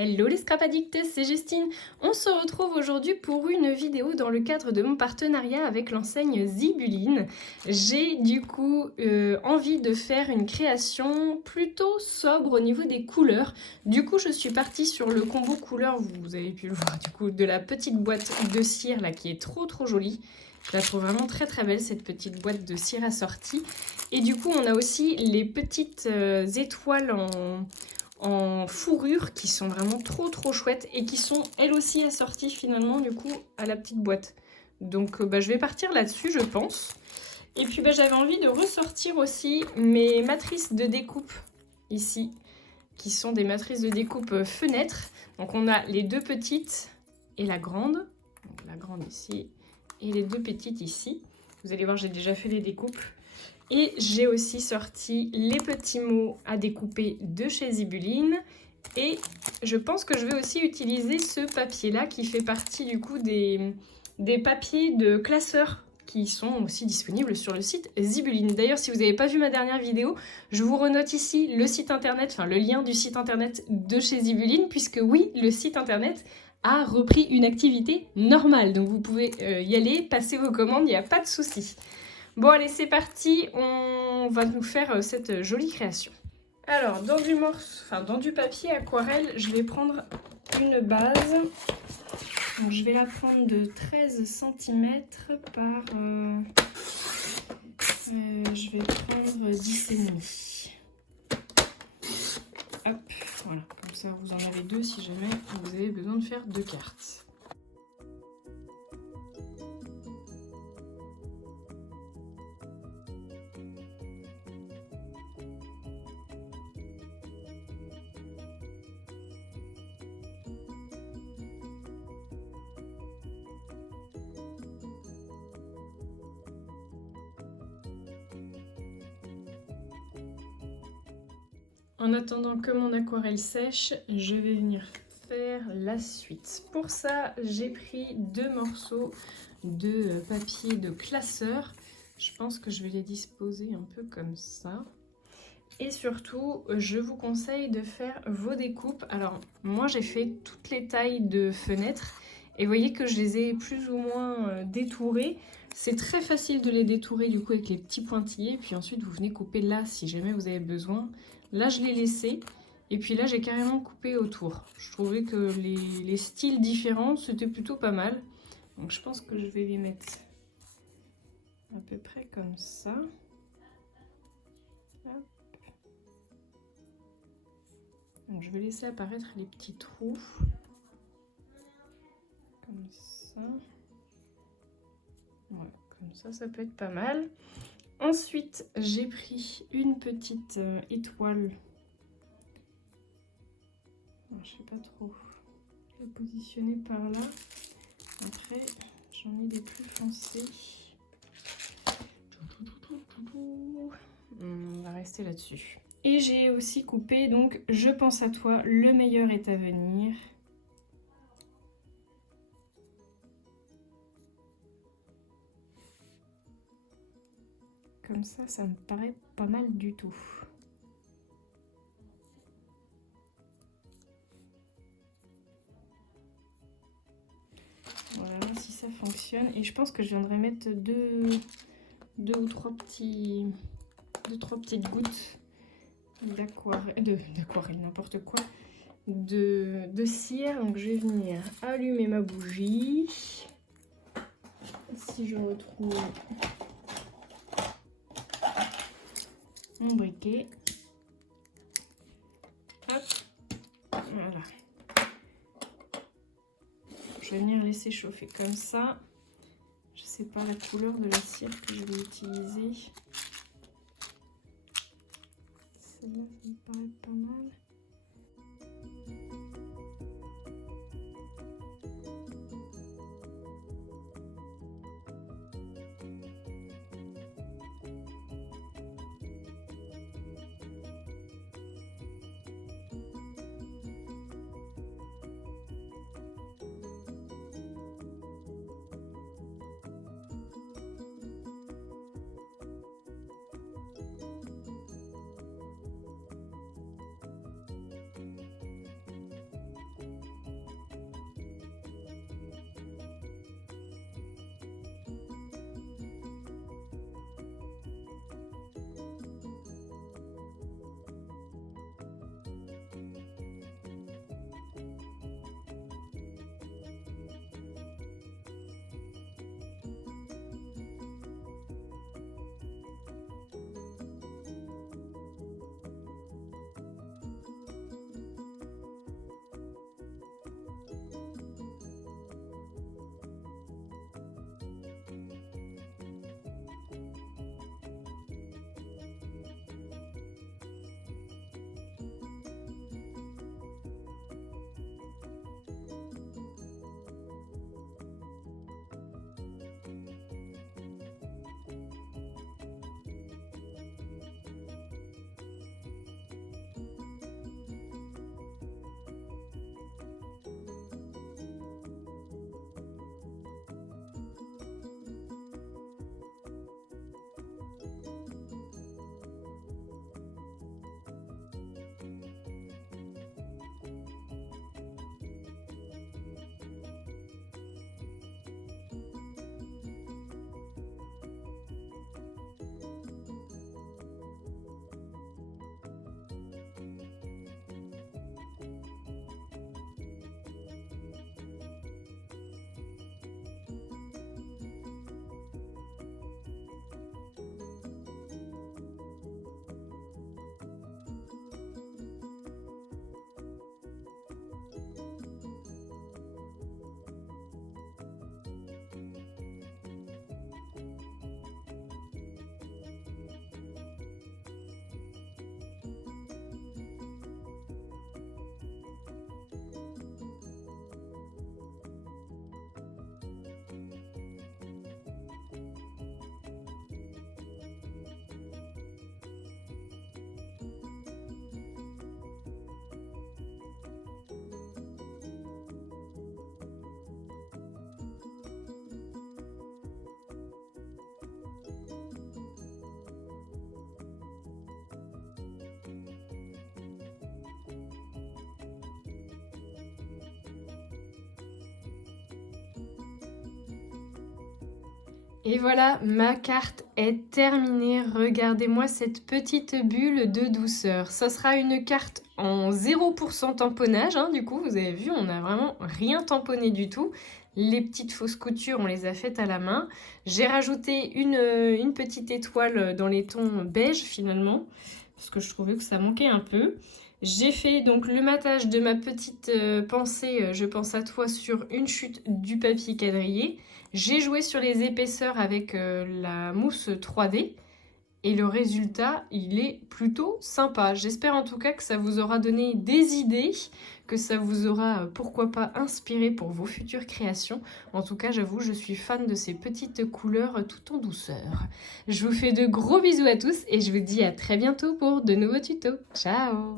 Hello les scrap addicts, c'est Justine. On se retrouve aujourd'hui pour une vidéo dans le cadre de mon partenariat avec l'enseigne Zibuline. J'ai du coup envie de faire une création plutôt sobre au niveau des couleurs. Du coup, je suis partie sur le combo couleur, vous avez pu le voir du coup, de la petite boîte de cire là qui est trop jolie. Je la trouve vraiment très belle cette petite boîte de cire assortie. Et du coup, on a aussi les petites étoiles en fourrure qui sont vraiment trop chouettes et qui sont elles aussi assorties finalement du coup à la petite boîte. Donc je vais partir là-dessus je pense. Et puis j'avais envie de ressortir aussi mes matrices de découpe ici, qui sont des matrices de découpe fenêtre. Donc on a les deux petites et la grande. Donc la grande ici et les deux petites ici. Vous allez voir, j'ai déjà fait les découpes. Et j'ai aussi sorti les petits mots à découper de chez Zibuline. Et je pense que je vais aussi utiliser ce papier-là qui fait partie du coup des papiers de classeurs qui sont aussi disponibles sur le site Zibuline. D'ailleurs, si vous n'avez pas vu ma dernière vidéo, je vous renote ici le site internet, enfin le lien du site internet de chez Zibuline, puisque oui, le site internet a repris une activité normale. Donc vous pouvez y aller, passer vos commandes, il n'y a pas de souci. Bon allez, c'est parti, on va nous faire cette jolie création. Alors, dans du papier aquarelle, je vais prendre une base. Donc, je vais la prendre de 13 cm par... je vais prendre 10,5. Hop, voilà, comme ça vous en avez deux si jamais vous avez besoin de faire deux cartes. En attendant que mon aquarelle sèche, je vais venir faire la suite. Pour ça, j'ai pris deux morceaux de papier de classeur. Je pense que je vais les disposer un peu comme ça. Et surtout, je vous conseille de faire vos découpes. Alors, moi, j'ai fait toutes les tailles de fenêtres. Et vous voyez que je les ai plus ou moins détourées. C'est très facile de les détourer du coup avec les petits pointillés. Puis ensuite, vous venez couper là si jamais vous avez besoin. Là, je l'ai laissé. Et puis là, j'ai carrément coupé autour. Je trouvais que les styles différents, c'était plutôt pas mal. Donc, je pense que je vais les mettre à peu près comme ça. Hop. Donc, je vais laisser apparaître les petits trous. Comme ça. Voilà, comme ça peut être pas mal. Ensuite, j'ai pris une petite étoile. Alors, je sais pas trop la positionner par là. Après, j'en ai des plus foncés. On va rester là-dessus. Et j'ai aussi coupé, donc, Je pense à toi, le meilleur est à venir. Comme ça me paraît pas mal du tout. Voilà, voir si ça fonctionne. Et je pense que je viendrai mettre deux ou trois petites gouttes d'aquarelle, n'importe quoi, de cire. Donc je vais venir allumer ma bougie. Si je retrouve mon briquet. Hop, voilà. Je vais venir laisser chauffer comme ça. Je sais pas la couleur de la cire que je vais utiliser. Celle-là, ça me paraît pas mal. Et voilà, ma carte est terminée. Regardez-moi cette petite bulle de douceur. Ça sera une carte en 0% tamponnage, hein, du coup, vous avez vu, on n'a vraiment rien tamponné du tout. Les petites fausses coutures, on les a faites à la main. J'ai rajouté une petite étoile dans les tons beige finalement, parce que je trouvais que ça manquait un peu. J'ai fait donc le matage de ma petite pensée, je pense à toi, sur une chute du papier quadrillé. J'ai joué sur les épaisseurs avec la mousse 3D et le résultat, il est plutôt sympa. J'espère en tout cas que ça vous aura donné des idées, que ça vous aura, pourquoi pas, inspiré pour vos futures créations. En tout cas, j'avoue, je suis fan de ces petites couleurs tout en douceur. Je vous fais de gros bisous à tous et je vous dis à très bientôt pour de nouveaux tutos. Ciao!